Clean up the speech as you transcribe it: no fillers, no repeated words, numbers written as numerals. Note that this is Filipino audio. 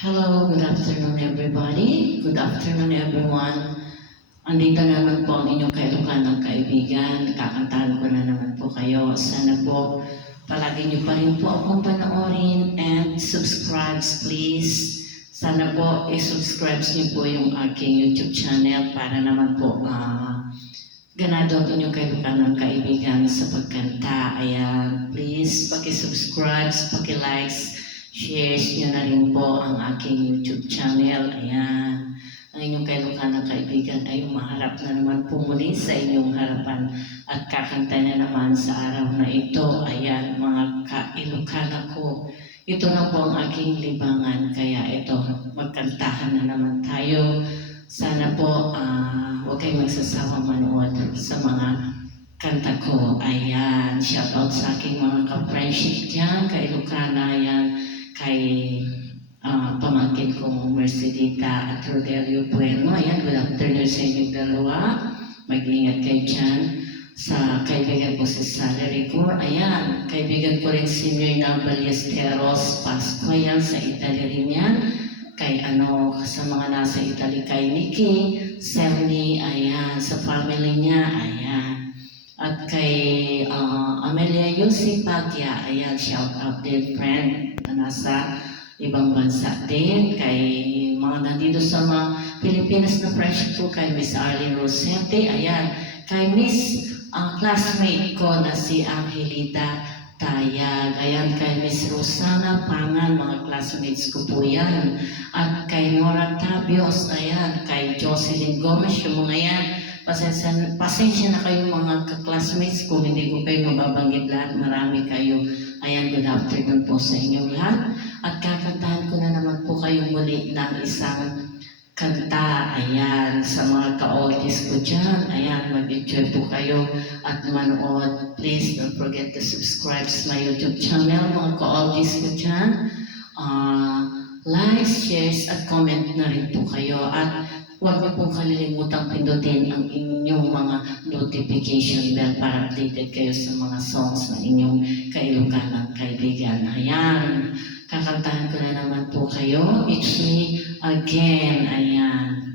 Hello, good afternoon everybody. Good afternoon everyone. Andito naman po ang inyong kailukanang kaibigan. Kakantahan ko na naman po kayo. Sana po palagi niyo pa rin po akong panoorin and subscribe please. Sana po i-subscribe niyo po yung aking YouTube channel para naman po ganado ang inyong kailukanang kaibigan sa pagkanta. Ayan, please paki-subscribe, paki-likes, shares nyo na rin po ang aking YouTube channel. Ayan. Ang inyong kailukanang kaibigan ay umaharap na naman po muli sa inyong harapan at kakanta na naman sa araw na ito. Ayan, mga kailukana ko. Ito na po ang aking libangan. Kaya ito, magkantahan na naman tayo. Sana po huwag kayong magsasawang manood sa mga kanta ko. Ayan, shoutout sa aking mga ka-friendship dyan, ka-Ilocana, ayan, kay pamangkin kong Mercedita at Rodelio Bueno. Ayan, good afternoon sa inyong dalawa. Mag-ingat kayo dyan. Sa kaibigan ko si Sally Ricor. Ayan, kaibigan ko rin si Mirna Ballesteros Pasqua. Ayan, sa Italy rin yan. Kay sa mga nasa Italy, kay Nikki, Selmy, ayan, sa family niya, ayan. At kay Amelia Yussi Pagya, ayan, shout out din friend na nasa ibang bansa din. Kay mga nandito sa mga Pilipinas na friendship ko, kay Miss Arlene Rosente, ayan. Kay Miss classmate ko na si Angelita Tayag, ayan, kay Miss Rosana Pangan, mga classmates ko po yan. At kay Nora Tabios, ayan, kay Jocelyn Gomez, yung mga yan. Pasensya na kayo mga classmates kung hindi ko kayo mababanggit lahat. Marami kayo. Ayan, good afternoon po sa inyong lahat. At kakantahan ko na naman po kayo muli ng isang kanta, ayan, sa mga ka-oldies ko dyan. Ayan, mag-enjoy po kayo at manood. Please don't forget to subscribe sa my YouTube channel, mga ka-oldies ko dyan. Like, shares, at comment na rin po kayo. At huwag niyo pong kalilimutang pindutin ang inyong mga notification bell para updated kayo sa mga songs na inyong kailukanang kaibigan. Ayan, kakantahan ko na naman po kayo. It's me again. Ayan.